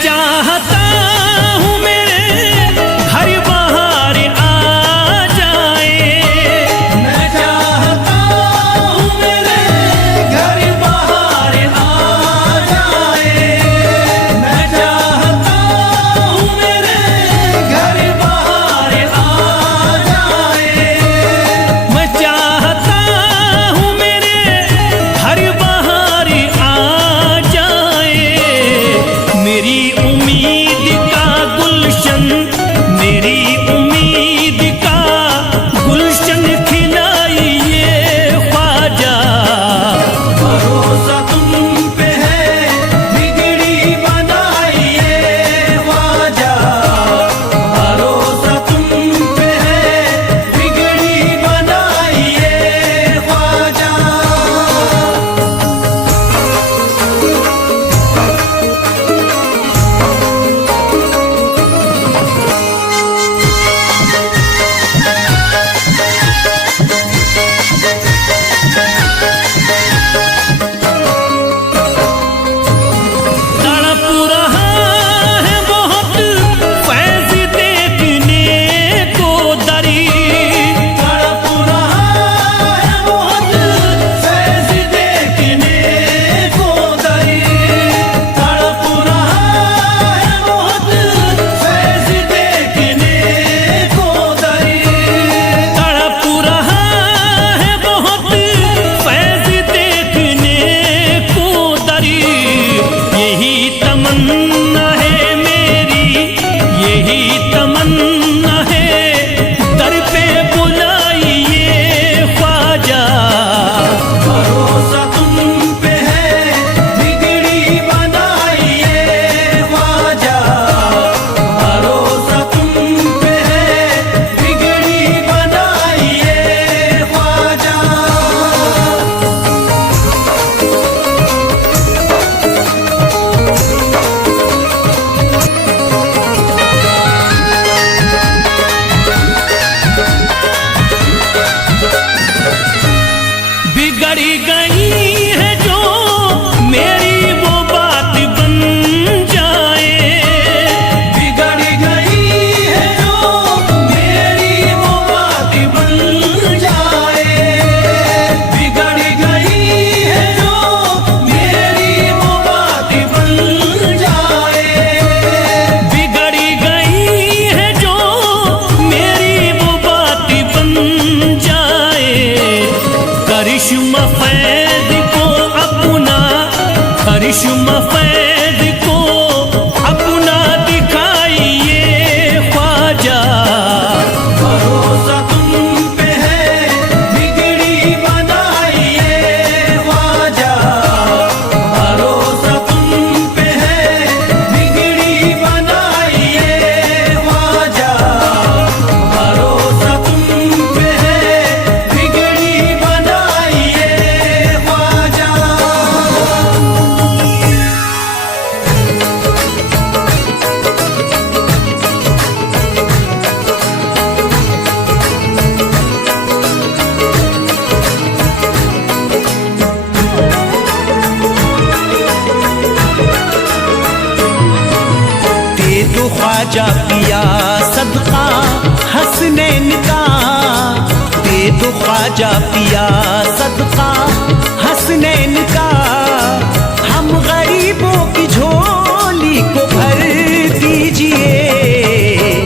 चाहता हूँ मेरे घर बाहर आ जाए, मैं चाहता हूँ मेरे घर बाहर आ जाए, मैं चाहता हूँ मेरे घर बाहर आ जाए, मैं चाहता हूँ मेरे घर बाहर आ जाए। मेरी उम्मीद का गुलशन, मेरी उम्मीद का गुलशन खिलाइए ख्वाजा। भरोसा तुम पे है बिगड़ी बनाइए ख्वाजा, भरोसा तुम पे है बिगड़ी बनाइए ख्वाजा। तड़प रहा है बहुत फैज़ देखने को दरी, तड़प रहा है बहुत फैज़ देखने को दरी, तड़प रहा है बहुत फैज़ देखने को दरी, तड़प रहा है बहुत फैज़ देखने को दरी। यही तमन्ना है मेरी, यही तमन्ना है, दर पे बुलाइए ख्वाजा। भरोसा तुम पे है बिगड़ी बनाइए ख्वाजा, भरोसा तुम पे है बिगड़ी बनाइए ख्वाजा। बिगड़ी गई है जो मेरी वो बात बन जाए, बिगड़ी गई है जो मेरी वो बात बन जाए, बिगड़ी गई है जो मेरी वो बात बन जाए, बिगड़ी गई है जो मेरी वो बात बन जाए। करिश्मा फैज़ को अपना, करिश्मा फैज़ को अपना दिखाइए ख्वाजा। भरोसा तुम पे है बिगड़ी बनाइए ख्वाजा, भरोसा तुम पे है बिगड़ी बनाइए ख्वाजा, भरोसा तुम पे है बिगड़ी बनाइए ख्वाजा। दे दो ख्वाजा पिया सदका हसनैन का, दे दो ख्वाजा पिया सदका हसनैन का। हम गरीबों की झोली को भर दीजिए,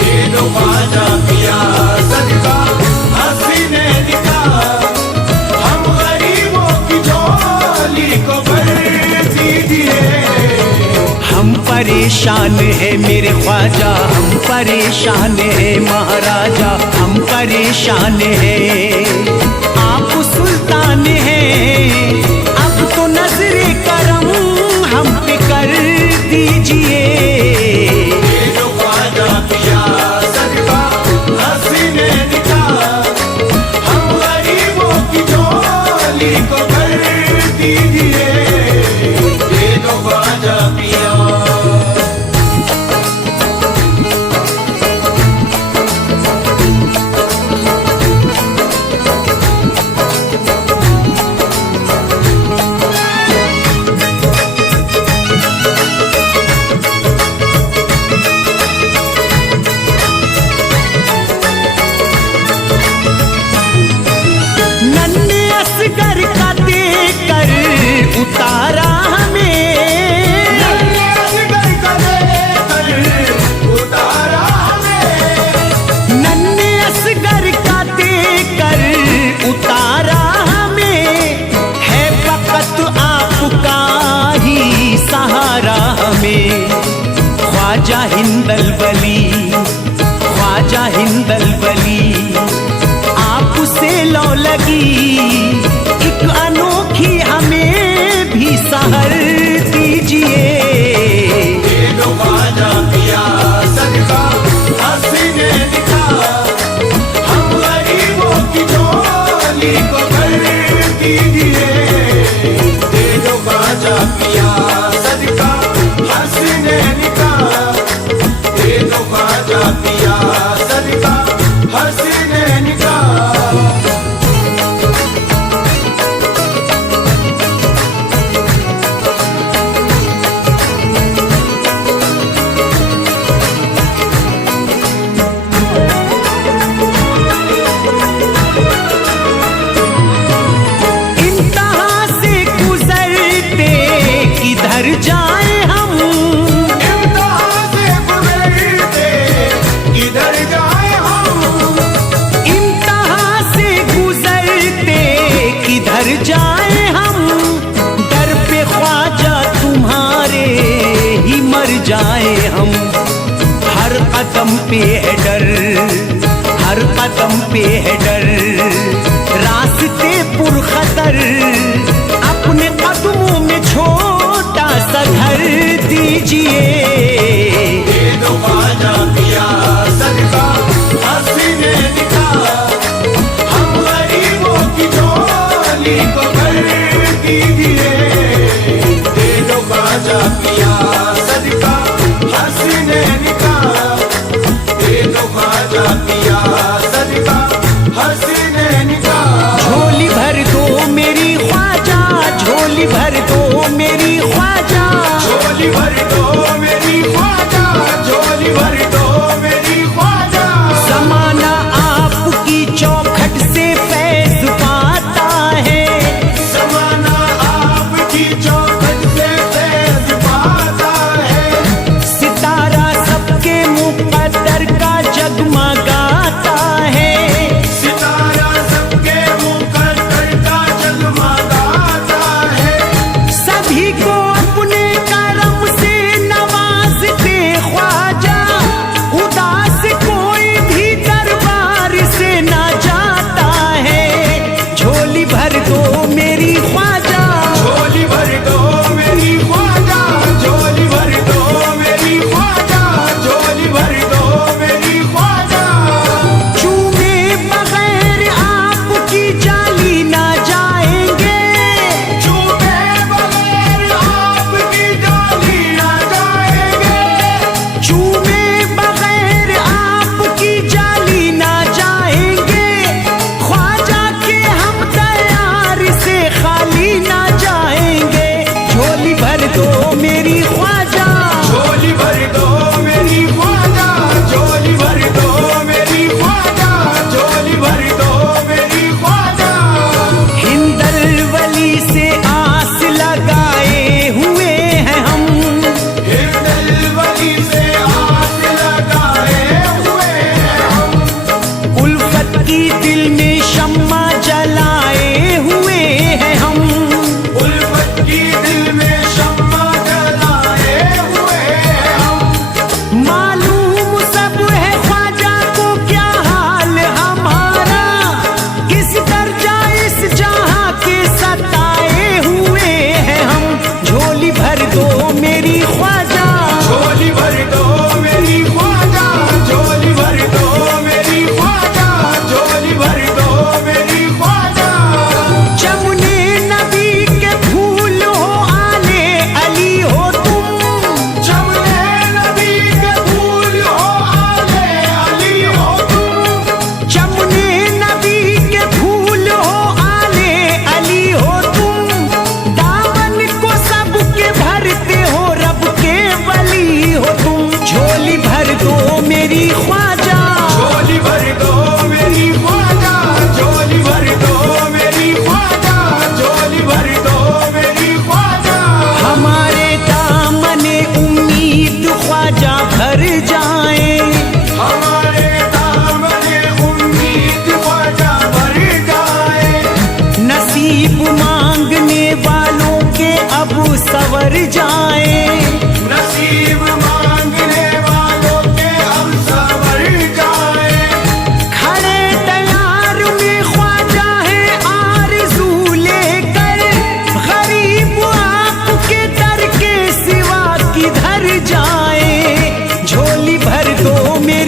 दे दो ख्वाजा पिया सदका हसनैन का। हम गरीबों की झोली को भर दीजिए। हम परेशान है मेरे ख्वाजा, हम परेशान है महाराजा, हम परेशान है। आप सुल्तान हैं, अब तो नजरे करम हम पे कर दीजिए। ख्वाजा पिया सदका हसनैन का, हम गरीबों की झोली को भर दीजिए। दे दो ख्वाजा पिया। ख्वाजा हिंदल वली, ख्वाजा हिंदल वली, आपसे लौ लगी एक अनोखी हमें भी सहर दीजिए। दे दो ख्वाजा पिया सदका हसीने निका, हम गरीबों की झोली को भर दीजिए। दे दो ख्वाजा पिया सदका हसीने निका, दे दो ख्वाजा पिया सदका हसीने निका। इंतहा से गुजरते किधर जाए हम, इम्तिहान से गुजरते किधर जाए हम, इंतहा से गुजरते किधर जाए हम, डर पे ख्वाजा तुम्हारे ही मर जाए हम। हर कदम पे है डर, हर कदम पे है डर, रास्ते पुरखतर, अपने कदमों में छोटा सा घर दीजिए। दे दो ख्वाजा पिया सदका हसीने निका, हम गरीबों की झोली को भर दीजिए। दे दो ख्वाजा पिया सदका हसीने निका, दे दो ख्वाजा पिया सदका हसीने निका। झोली भर दो मेरी ख्वाजा, झोली भर दो मेरी ख्वाजा, झोली भर दो मेरी ख्वाजा, झोली भर दो मेरी ख्वाजा। जमाना आपकी चौखट से फैज पाता है, ज़माना आपकी चौखट से फैज़ पाता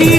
मेरी